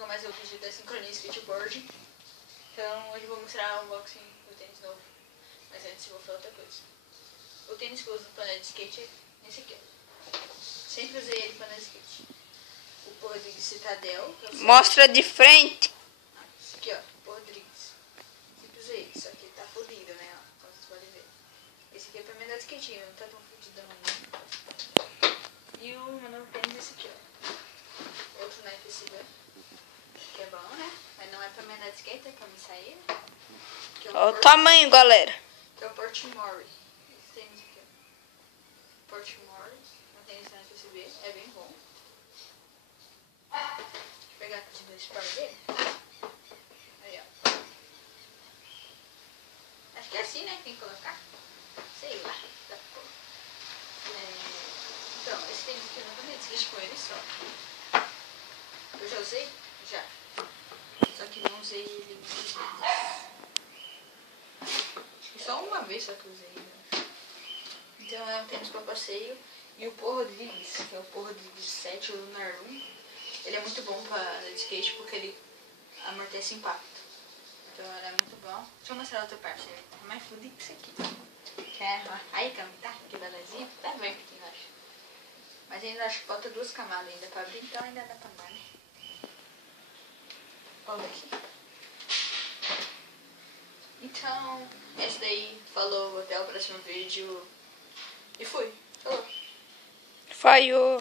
jogou mais o vídeo da sincronia skateboard. Então hoje eu vou mostrar o unboxing do tênis novo. Mas antes eu vou falar outra coisa. O tênis que eu uso para andar de skate é esse aqui, ó. Sempre usei ele para andar de skate. O Rodrigues Citadel. Mostra de frente. Esse aqui, ó. O Rodrigues. Sempre usei ele, só que ele tá fodido, né? Ó, como vocês podem ver. Esse aqui é pra me andar de skate, não tá tão fodidão, né? E o meu novo tênis é esse aqui, ó. Outro Nike SB. Que é bom, né? Mas não é pra me andar de skate, é pra me sair, né? Olha o tamanho, galera. Que é o Portimore. Esse tênis aqui, ó. Portimore. Um tênis Nike SB. É bem bom. Deixa eu pegar aqui de dois par dele. Aí, ó. Acho que é assim, né? Que tem que colocar. Sei lá. Tá bom. Então, esse tênis aqui eu nunca me desfiz com ele só. Eu já usei? Já. Só que não usei ele muitas vezes. Acho que só uma vez só que eu usei, né? Então é um tênis para passeio. E o Paul Rodrigues, que é o Paul Rodrigues 7 Lunar 1, ele é muito bom para andar de skate porque ele amortece impacto. Então ele é muito bom. Deixa eu mostrar outra parte. É mais fudido que isso aqui. Quer? Aí, tá? Que belezinha. Tá bem aqui embaixo. Mas ainda acho que falta 2 camadas ainda para abrir, então ainda dá para andar, né? Olha aqui. Então, esse daí. Falou, até o próximo vídeo. E fui. Falou. Falhou.